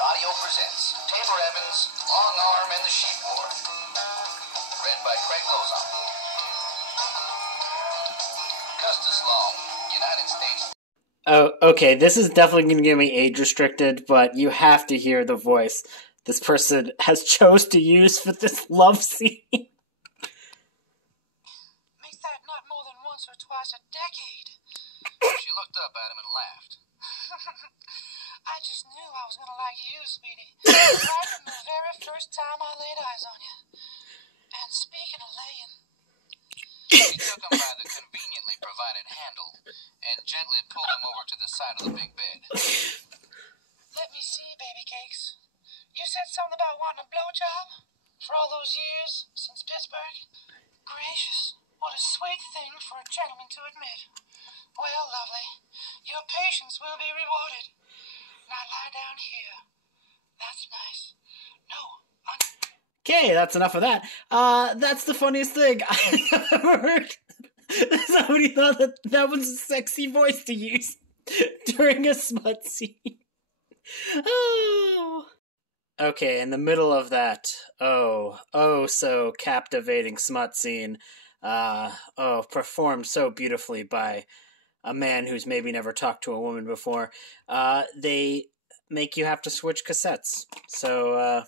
Audio presents Tabor Evans, Long Arm and the Sheepboard. Read by Craig Lozon. Custis Long, United States. Oh, okay, this is definitely going to get me age restricted, but you have to hear the voice this person has chose to use for this love scene. Make that not more than once or twice a decade. She looked up at him and laughed. I just knew I was going to like you, Speedy. Right from the very first time I laid eyes on you. And speaking of laying... He took him by the conveniently provided handle and gently pulled him over to the side of the big bed. Let me see, baby cakes. You said something about wanting a blowjob? For all those years since Pittsburgh? Gracious, what a sweet thing for a gentleman to admit. Well, lovely, your patience will be rewarded. Now lie down here. That's nice. No, Okay, that's enough of that. That's the funniest thing I've ever heard. Somebody thought that was a sexy voice to use during a smut scene. Oh. Okay, in the middle of that, so captivating smut scene, performed so beautifully by a man who's maybe never talked to a woman before, they make you have to switch cassettes. So,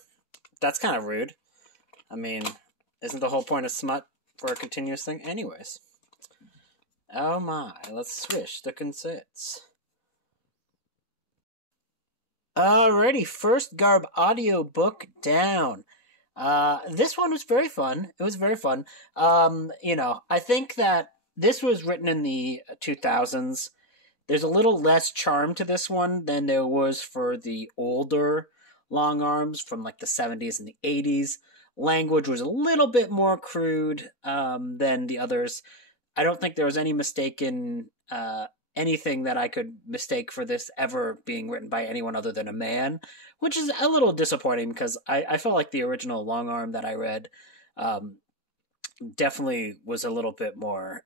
that's kind of rude. I mean, isn't the whole point of smut for a continuous thing? Anyways. Oh my, let's switch the cassettes. Alrighty, first Garb audio book down. This one was very fun. It was very fun. I think that this was written in the 2000s. There's a little less charm to this one than there was for the older Long Arms from like the 70s and the 80s. Language was a little bit more crude than the others. I don't think there was any mistake in anything that I could mistake for this ever being written by anyone other than a man, which is a little disappointing because I felt like the original Long Arm that I read definitely was a little bit more,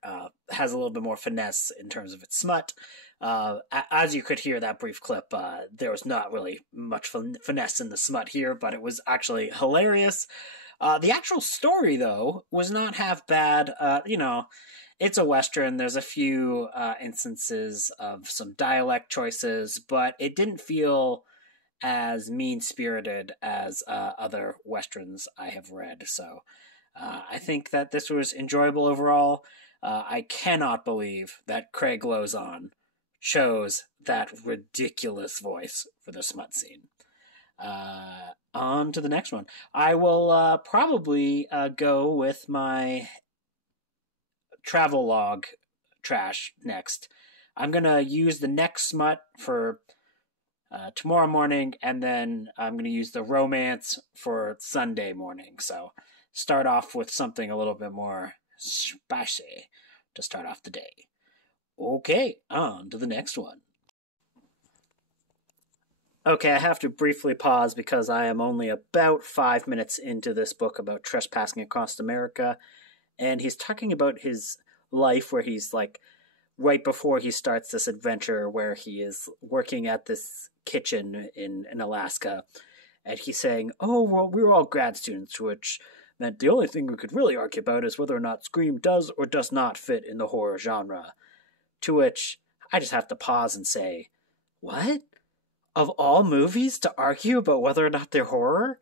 has a little bit more finesse in terms of its smut. As you could hear that brief clip, there was not really much finesse in the smut here, but it was actually hilarious. The actual story, though, was not half bad. It's a Western. There's a few instances of some dialect choices, but it didn't feel as mean-spirited as other Westerns I have read. So I think that this was enjoyable overall. I cannot believe that Craig Lozon chose that ridiculous voice for the smut scene. On to the next one. I will probably go with my travelogue trash next. I'm going to use the next smut for tomorrow morning, and then I'm going to use the romance for Sunday morning. So start off with something a little bit more spicy to start off the day. Okay, on to the next one. Okay, I have to briefly pause because I am only about 5 minutes into this book about trespassing across America, and he's talking about his life where he's like right before he starts this adventure where he is working at this kitchen in Alaska, and he's saying, oh, well, we were all grad students, which meant the only thing we could really argue about is whether or not Scream does or does not fit in the horror genre. To which I just have to pause and say, what? Of all movies to argue about whether or not they're horror?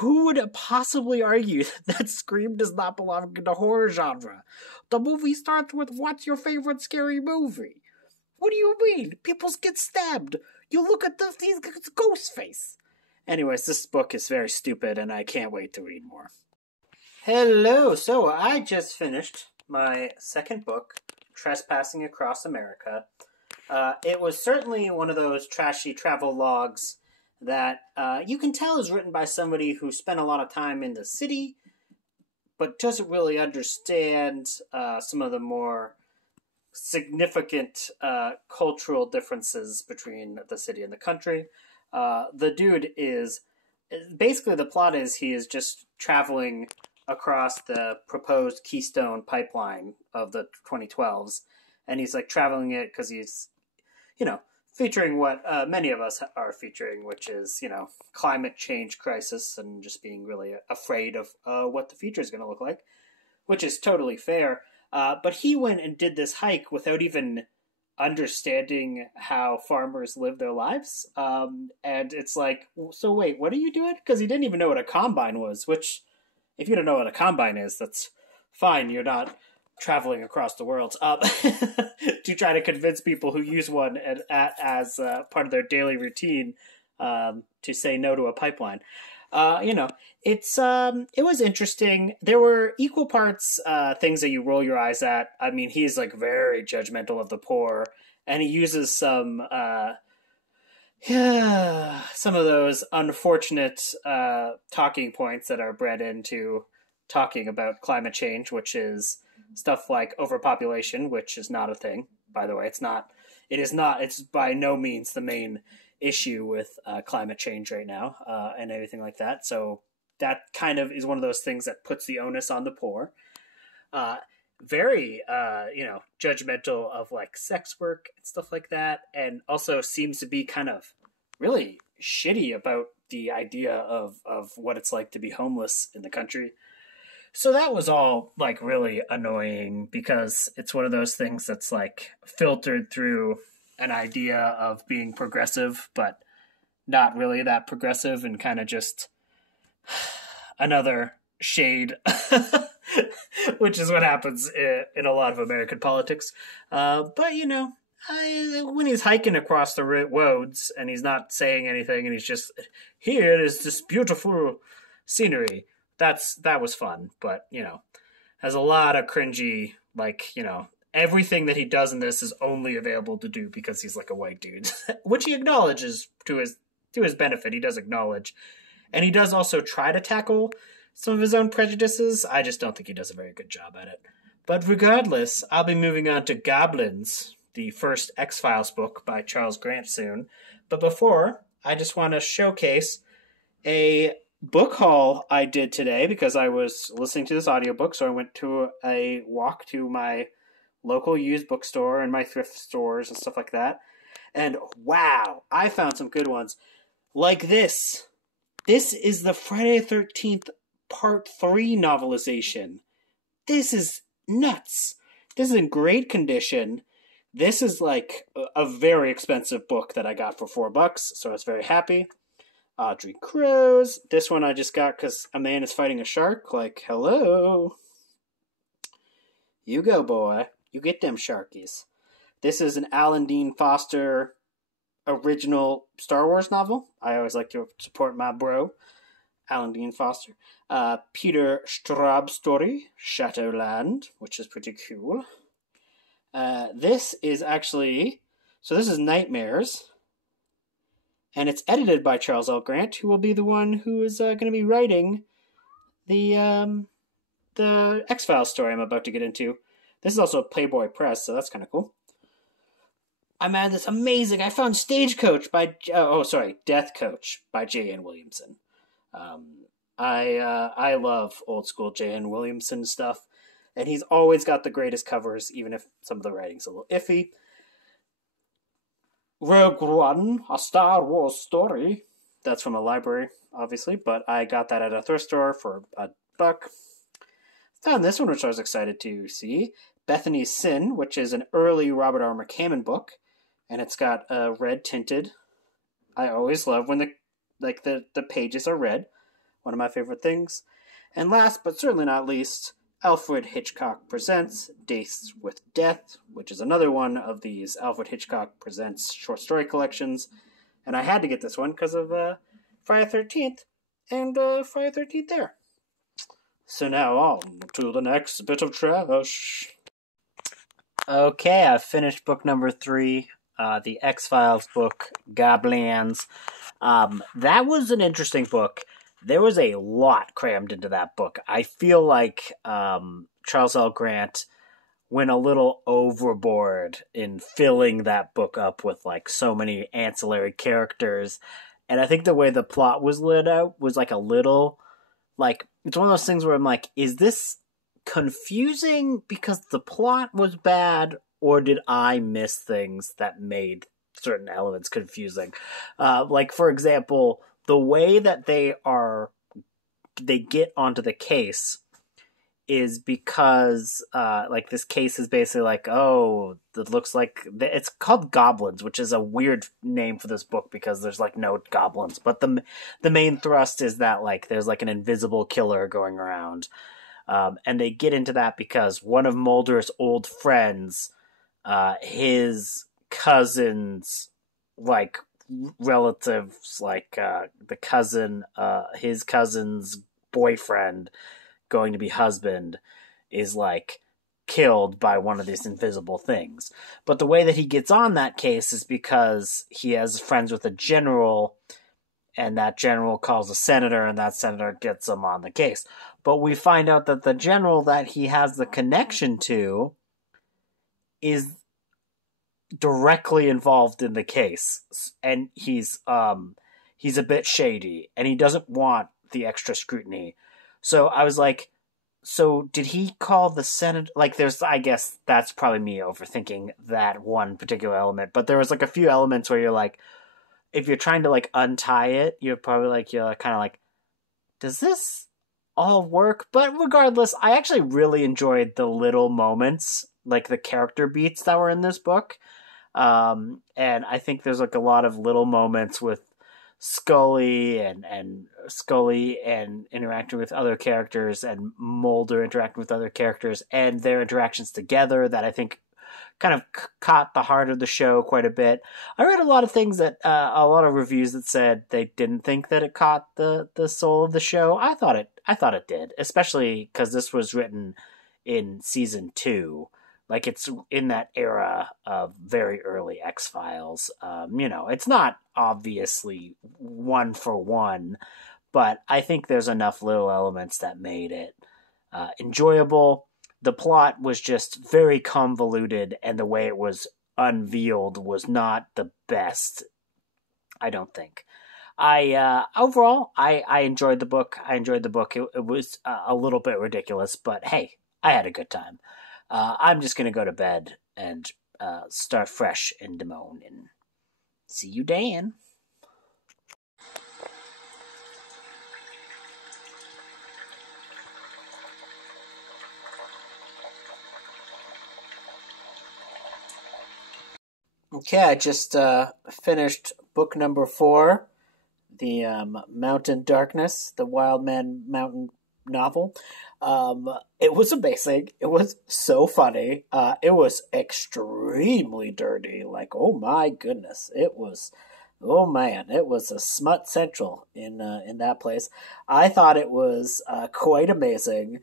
Who would possibly argue that Scream does not belong in the horror genre? The movie starts with, what's your favorite scary movie? What do you mean? People get stabbed. You look at these ghost face. Anyways, this book is very stupid and I can't wait to read more. Hello, so I just finished my second book, Trespassing Across America. It was certainly one of those trashy travel logs that you can tell is written by somebody who spent a lot of time in the city, but doesn't really understand some of the more significant cultural differences between the city and the country. The dude is, basically the plot is he is just traveling across the proposed Keystone pipeline of the 2012s, and he's like traveling it because he's, featuring what many of us are featuring, which is, climate change crisis and just being really afraid of what the future is going to look like, which is totally fair. But he went and did this hike without even understanding how farmers live their lives. And it's like, so wait, what are you doing? Because he didn't even know what a combine was, which, if you don't know what a combine is, that's fine. You're not traveling across the world to try to convince people who use one as part of their daily routine to say no to a pipeline. It was interesting. There were equal parts things that you roll your eyes at. I mean, he's like very judgmental of the poor, and he uses some of those unfortunate talking points that are bred into talking about climate change, which is stuff like overpopulation, which is not a thing, by the way. It's by no means the main issue with climate change right now and everything like that. So that kind of is one of those things that puts the onus on the poor. Very, judgmental of like sex work and stuff like that. And also seems to be kind of really shitty about the idea of what it's like to be homeless in the country. So that was all like really annoying because it's one of those things that's like filtered through an idea of being progressive, but not really that progressive and kind of just another shade, which is what happens in a lot of American politics. But, when he's hiking across the roads and he's not saying anything and he's just, here is this beautiful scenery. That was fun, but, has a lot of cringy, like, everything that he does in this is only available to do because he's like a white dude, which he acknowledges to his benefit. He does acknowledge, and he does also try to tackle some of his own prejudices. I just don't think he does a very good job at it. But regardless, I'll be moving on to Goblins, the first X-Files book by Charles Grant soon. But before, I just want to showcase a book haul I did today because I was listening to this audiobook, so I went to a walk to my local used bookstore and my thrift stores and stuff like that. And wow, I found some good ones. Like this. This is the Friday the 13th Part 3 novelization. This is nuts. This is in great condition. This is like a very expensive book that I got for $4, so I was very happy. Audrey Crowe's. This one I just got because a man is fighting a shark. Like, hello. You go, boy. You get them sharkies. This is an Alan Dean Foster original Star Wars novel. I always like to support my bro, Alan Dean Foster. Peter Straub's story, Shadowland, which is pretty cool. This is Nightmares. And it's edited by Charles L. Grant, who will be the one who is going to be writing the X-Files story I'm about to get into. This is also a Playboy Press, so that's kind of cool. I found this amazing. I found Stagecoach by Death Coach by J.N. Williamson. I love old school J.N. Williamson stuff, and he's always got the greatest covers, even if some of the writing's a little iffy. Rogue One, a Star Wars story. That's from a library, obviously, but I got that at a thrift store for $1. Found this one, which I was excited to see. Bethany's Sin, which is an early Robert R. McCammon book, and it's got red tinted. I always love when the pages are red. One of my favorite things. And last but certainly not least, Alfred Hitchcock Presents Dates with Death, which is another one of these Alfred Hitchcock Presents short story collections. And I had to get this one because of Friday the 13th and Friday the 13th there. So now on to the next bit of trash. Okay, I've finished book number 3, the X-Files book, Goblins. That was an interesting book. There was a lot crammed into that book. I feel like Charles L. Grant went a little overboard in filling that book up with like so many ancillary characters. And I think the way the plot was laid out was like a little, like, it's one of those things where I'm like, is this confusing because the plot was bad, or did I miss things that made certain elements confusing. Like, for example, the way that they get onto the case is because like this case is basically like, oh, it looks like it's called Goblins, which is a weird name for this book because there's like no goblins, but the main thrust is that like there's like an invisible killer going around, and they get into that because one of Mulder's old friends, his cousins, like relatives, like his cousin's boyfriend, going to be husband, is like killed by one of these invisible things. But the way that he gets on that case is because he has friends with a general, and that general calls a senator, and that senator gets him on the case. But we find out that the general that he has the connection to is directly involved in the case, and he's a bit shady, and he doesn't want the extra scrutiny. So I was like, so did he call the Senate? Like, I guess that's probably me overthinking that one particular element, but there was like a few elements where you're like, if you're trying to like untie it, you're probably like, you're kind of like, does this all work? But regardless, I actually really enjoyed the little moments, like the character beats that were in this book. And I think there's like a lot of little moments with Scully and interacting with other characters, and Mulder interacting with other characters, and their interactions together that I think kind of caught the heart of the show quite a bit. I read a lot of things that a lot of reviews that said they didn't think that it caught the soul of the show. I thought it did, especially because this was written in season 2. Like, it's in that era of very early X-Files. It's not obviously one for one, but I think there's enough little elements that made it enjoyable. The plot was just very convoluted, and the way it was unveiled was not the best, I don't think. Overall, I enjoyed the book. It was a little bit ridiculous, but hey, I had a good time. I'm just going to go to bed and start fresh in Des Moines. And see you, Dan. Okay, I just finished book number 4, the Mountain Darkness, the Wild Man Mountain novel. It was amazing. It was so funny. It was extremely dirty. Like, oh my goodness, it was. Oh man, it was a smut central in that place. I thought it was quite amazing,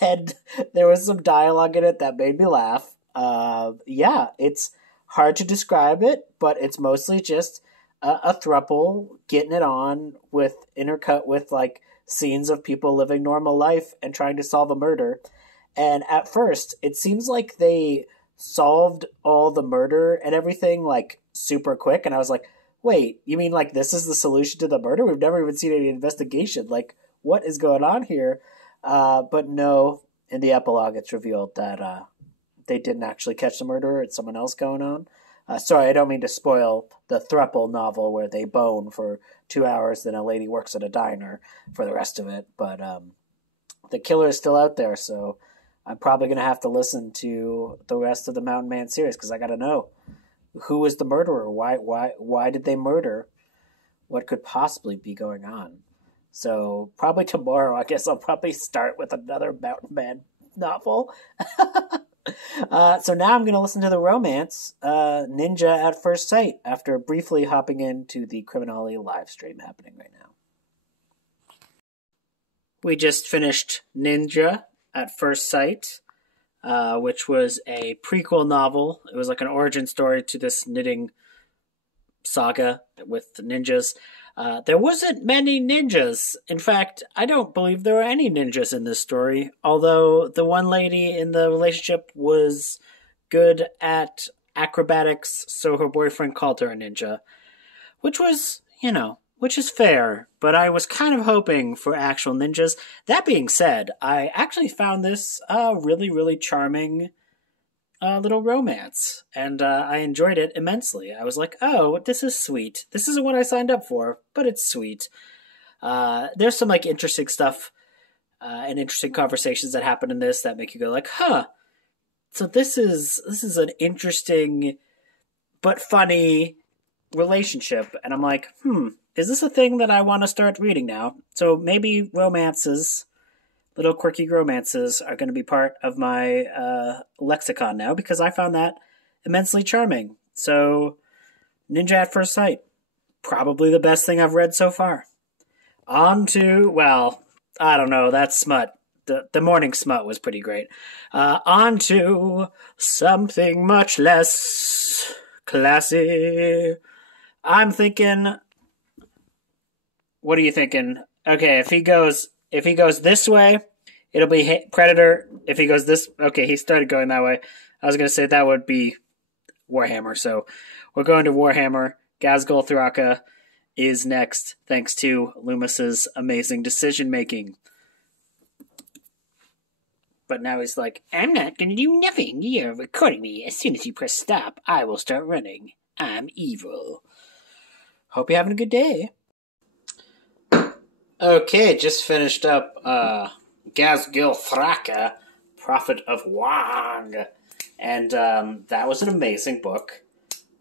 and there was some dialogue in it that made me laugh. Yeah, it's hard to describe it, but it's mostly just a throuple getting it on, with intercut with like scenes of people living normal life and trying to solve a murder. And at first, it seems like they solved all the murder and everything like super quick. And I was like, wait, you mean like this is the solution to the murder? We've never even seen any investigation. Like, what is going on here? But no, in the epilogue, it's revealed that they didn't actually catch the murderer. It's someone else going on. Sorry, I don't mean to spoil the throuple novel where they bone for 2 hours, then a lady works at a diner for the rest of it. But the killer is still out there, so I'm probably going to have to listen to the rest of the Mountain Man series, because I got to know who was the murderer. Why did they murder? What could possibly be going on? So probably tomorrow, I guess I'll probably start with another Mountain Man novel. So now I'm going to listen to the romance, Ninja at First Sight, after briefly hopping into the Criminality live stream happening right now. We just finished Ninja at First Sight, which was a prequel novel. It was like an origin story to this knitting saga with ninjas. There wasn't many ninjas. In fact, I don't believe there were any ninjas in this story, although the one lady in the relationship was good at acrobatics, so her boyfriend called her a ninja, which was, which is fair, but I was kind of hoping for actual ninjas. That being said, I actually found this a really, really charming little romance, and I enjoyed it immensely. I was like, oh, this is sweet. This isn't what I signed up for, but it's sweet. There's some like interesting stuff and interesting conversations that happen in this that make you go like, huh. So this is an interesting but funny relationship, and I'm like, is this a thing that I want to start reading now? So maybe romances, little quirky romances, are going to be part of my lexicon now because I found that immensely charming. So, Ninja at First Sight, probably the best thing I've read so far. On to, well, I don't know, that smut. The morning smut was pretty great. On to something much less classy. I'm thinking. What are you thinking? Okay, if he goes this way, it'll be Predator. If he goes this, okay, he started going that way. I was gonna say that would be Warhammer. So we're going to Warhammer. Gazgul Thraka is next, thanks to Loomis's amazing decision making. But now he's like, I'm not going to do nothing. You're recording me. As soon as you press stop, I will start running. I'm evil. Hope you're having a good day. Okay, just finished up Gazgul Thraka, Prophet of Wang. And that was an amazing book.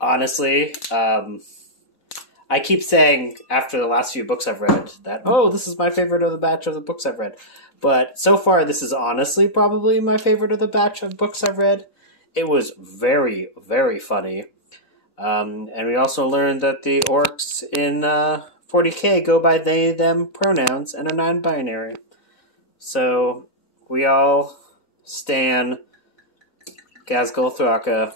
Honestly, I keep saying after the last few books I've read that, oh, this is my favorite of the batch of the books I've read. But so far, this is honestly probably my favorite of the batch of books I've read. It was very, very funny. And we also learned that the orcs in 40K go by they, them pronouns and are non-binary. So we all stan Gazgul Thraka,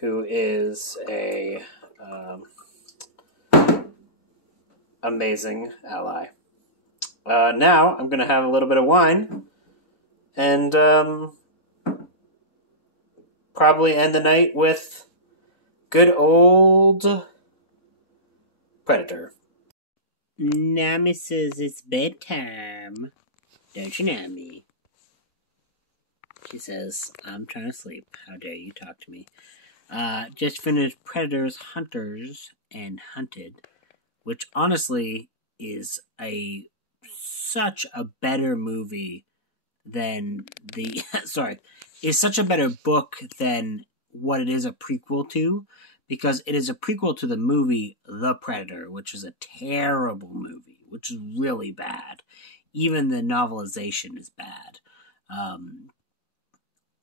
who is a amazing ally. Now I'm going to have a little bit of wine and probably end the night with good old Predator. Nami says it's bedtime. Don't you know me? She says, I'm trying to sleep. How dare you talk to me? Just finished Predators, Hunters, and Hunted, which honestly is such a better movie than the is such a better book than what it is a prequel to, because it is a prequel to the movie The Predator, which is a terrible movie, which is really bad. Even the novelization is bad.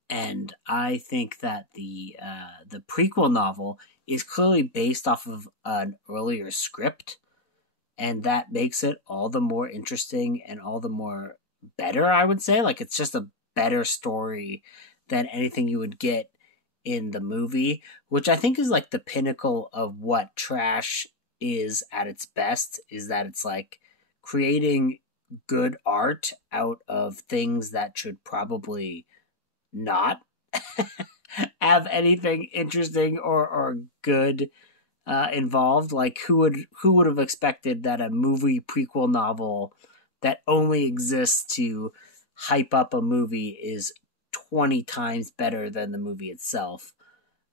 And I think that the prequel novel is clearly based off of an earlier script, and that makes it all the more interesting and all the more better, I would say. Like, it's just a better story than anything you would get in the movie, which I think is like the pinnacle of what trash is at its best, is that it's like creating good art out of things that should probably not have anything interesting or good involved. Like, who would have expected that a movie prequel novel that only exists to hype up a movie is 20 times better than the movie itself?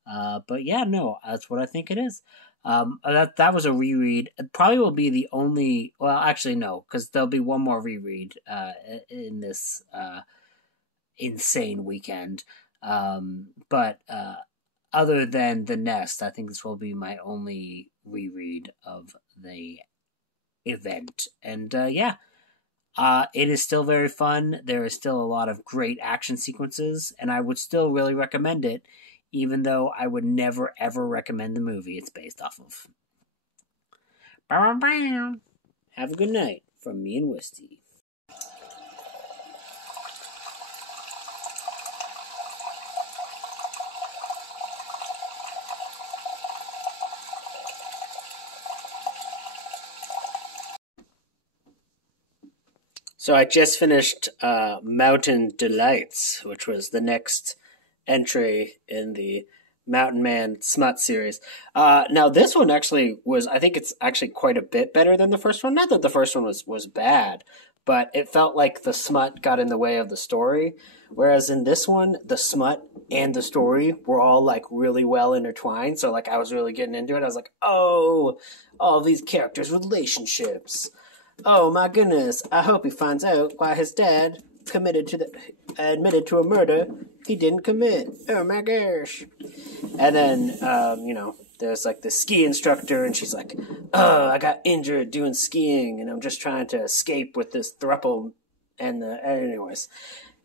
But yeah, no, that's what I think it is. That was a reread. It probably will be the only. Well, actually, no, because there'll be one more reread in this insane weekend. But other than The Nest, I think this will be my only reread of the event. And yeah, it is still very fun. There is still a lot of great action sequences, and I would still really recommend it, even though I would never ever recommend the movie it's based off of. Have a good night from me and Wisty. So I just finished Mountain Delights, which was the next entry in the Mountain Man Smut series. Now this one actually was, I think it's actually quite a bit better than the first one. Not that the first one was bad, but it felt like the smut got in the way of the story. Whereas in this one, the smut and the story were all like really well intertwined. So like I was really getting into it. I was like, oh, all these characters' relationships. Oh my goodness! I hope he finds out why his dad admitted to a murder he didn't commit. Oh my gosh! And then there's like the ski instructor, and she's like, "Oh, I got injured doing skiing, and I'm just trying to escape with this throuple." Anyways.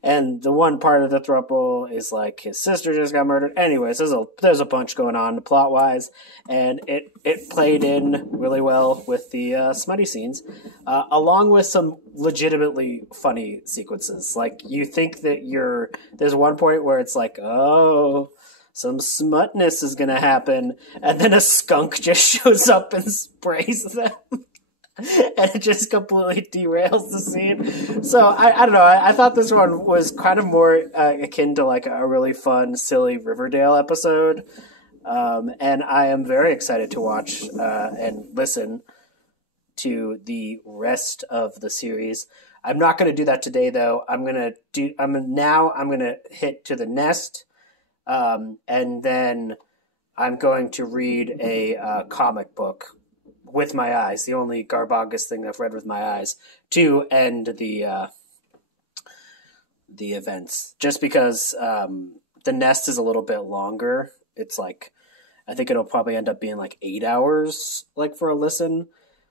And the one part of the throuple is like his sister just got murdered. Anyways, there's a bunch going on plot wise, and it played in really well with the smutty scenes, along with some legitimately funny sequences. Like you think that there's one point where it's like, oh, some smutness is gonna happen, and then a skunk just shows up and sprays them. And it just completely derails the scene. So I don't know. I thought this one was kind of more akin to like a really fun, silly Riverdale episode. And I am very excited to watch and listen to the rest of the series. I'm not going to do that today, though. I'm going to hit to the nest, and then I'm going to read a comic book with my eyes, the only GarbAugust thing I've read with my eyes, to end the events. Just because the nest is a little bit longer. It's like, I think it'll probably end up being like 8 hours, like for a listen.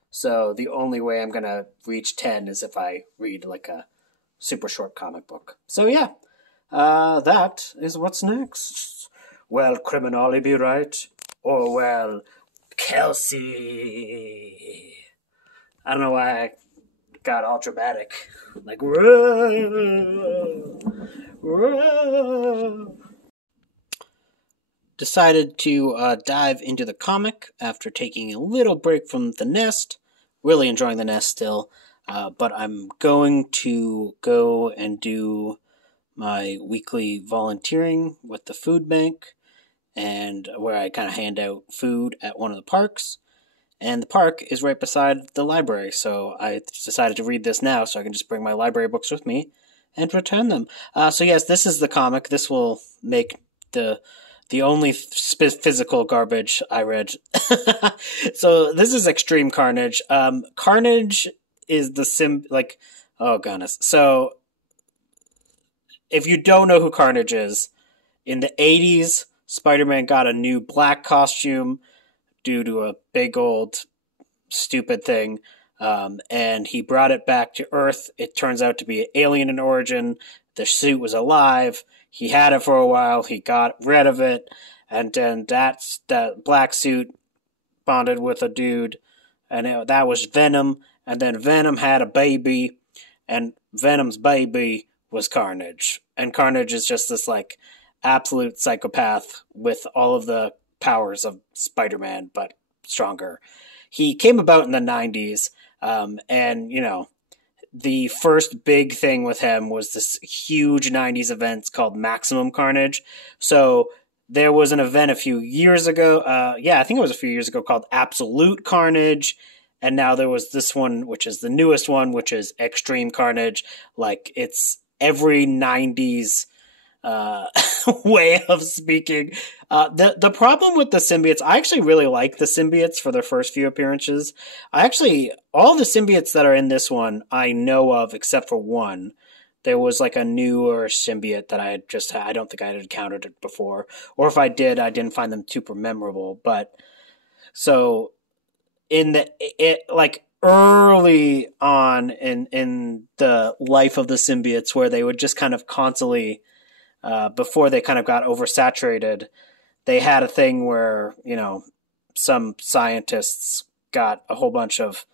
So the only way I'm gonna reach 10 is if I read like a super short comic book. So yeah, that is what's next. Well, criminally be right, or well, Kelsey. I don't know why I got all dramatic. Like, whoa, whoa. Decided to dive into the comic after taking a little break from the nest. Really enjoying the nest still. But I'm going to go and do my weekly volunteering with the food bank, and where I kind of hand out food at one of the parks. And the park is right beside the library, so I decided to read this now so I can just bring my library books with me and return them. So yes, this is the comic. This will make the only physical garbage I read. So this is Extreme Carnage. Carnage is oh goodness. So if you don't know who Carnage is, in the 80s, Spider-Man got a new black costume due to a big old stupid thing, and he brought it back to Earth. It turns out to be an alien in origin. The suit was alive. He had it for a while. He got rid of it, and then that black suit bonded with a dude, and that was Venom. And then Venom had a baby, and Venom's baby was Carnage. And Carnage is just this like absolute psychopath with all of the powers of Spider-Man, but stronger. He came about in the 90s, and, the first big thing with him was this huge 90s event called Maximum Carnage. So there was an event a few years ago, I think it was a few years ago, called Absolute Carnage, and now there was this one, which is the newest one, which is Extreme Carnage. Like, it's every 90s way of speaking. The problem with the symbiotes, I actually really like the symbiotes for their first few appearances. All the symbiotes that are in this one, I know of except for one. There was like a newer symbiote that I don't think I had encountered it before. Or if I did, I didn't find them super memorable. But, so, early on in the life of the symbiotes, where they would just kind of constantly, before they kind of got oversaturated, they had a thing where, some scientists got a whole bunch of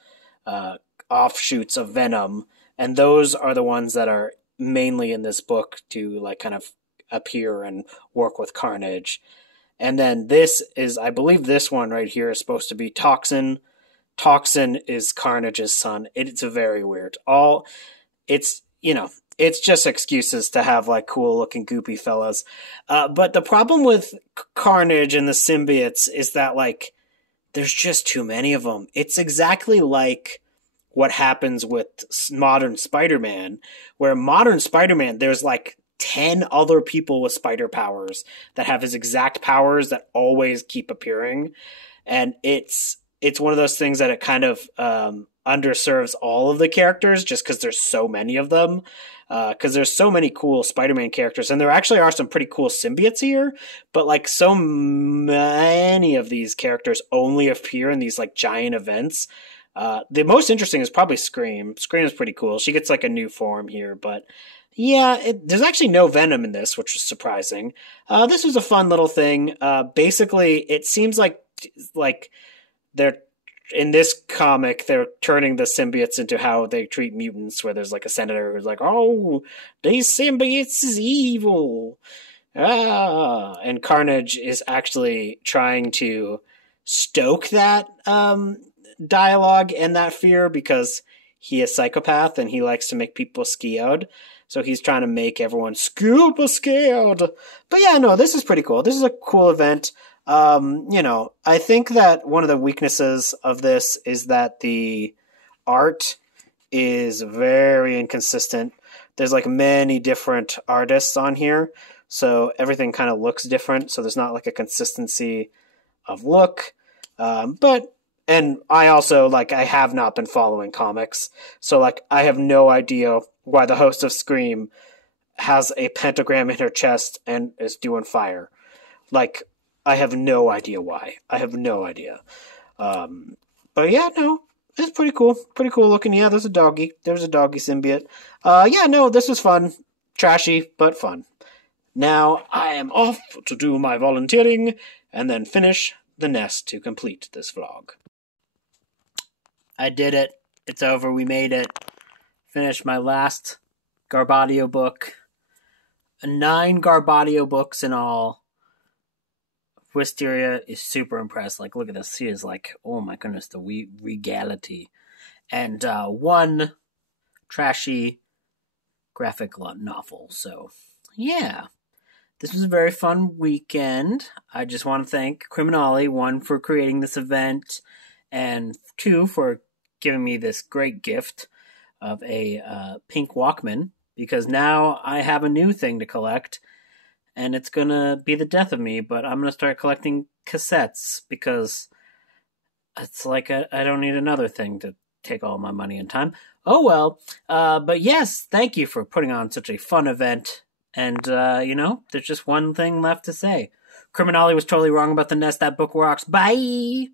offshoots of Venom, and those are the ones that are mainly in this book to like kind of appear and work with Carnage. And then I believe this one right here is supposed to be Toxin. Toxin is Carnage's son. It's very weird. It's just excuses to have like cool looking goopy fellas. But the problem with Carnage and the symbiotes is that like there's just too many of them. It's exactly like what happens with modern Spider-Man, where modern Spider-Man, there's like 10 other people with spider powers that have his exact powers that always keep appearing. And it's one of those things that it kind of underserves all of the characters just because there's so many of them. Because there's so many cool Spider-Man characters, and there actually are some pretty cool symbiotes here, but like so many of these characters only appear in these like giant events. The most interesting is probably Scream. Scream is pretty cool. She gets like a new form here, but yeah, there's actually no Venom in this, which is surprising. This was a fun little thing. Basically, it seems like they're in this comic, they're turning the symbiotes into how they treat mutants, where there's like a senator who's like, oh, these symbiotes is evil. And Carnage is actually trying to stoke that dialogue and that fear because he is psychopath and he likes to make people scared. So he's trying to make everyone super scared. But yeah, no, this is pretty cool. This is a cool event. I think that one of the weaknesses of this is that the art is very inconsistent. There's like many different artists on here, so everything kind of looks different. So there's not like a consistency of look. And I also, I have not been following comics, so I have no idea why the host of Scream has a pentagram in her chest and is doing fire. I have no idea why. I have no idea. But yeah, no, it's pretty cool. Pretty cool looking. Yeah, there's a doggy. There's a doggy symbiote. Yeah, no, this was fun. Trashy, but fun. Now I am off to do my volunteering and then finish the nest to complete this vlog. I did it. It's over. We made it. Finished my last GarbAudio book. 9 GarbAudio books in all. Wisteria is super impressed. Look at this. She is oh my goodness, the regality. And 1 trashy graphic novel. So, yeah. This was a very fun weekend. I just want to thank Criminale, 1, for creating this event, and 2, for giving me this great gift of a pink Walkman, because now I have a new thing to collect, and it's going to be the death of me, but I'm going to start collecting cassettes, because it's I don't need another thing to take all my money and time. Oh well, but yes, thank you for putting on such a fun event, and, there's just one thing left to say. Criminale was totally wrong about the nest. That book rocks. Bye!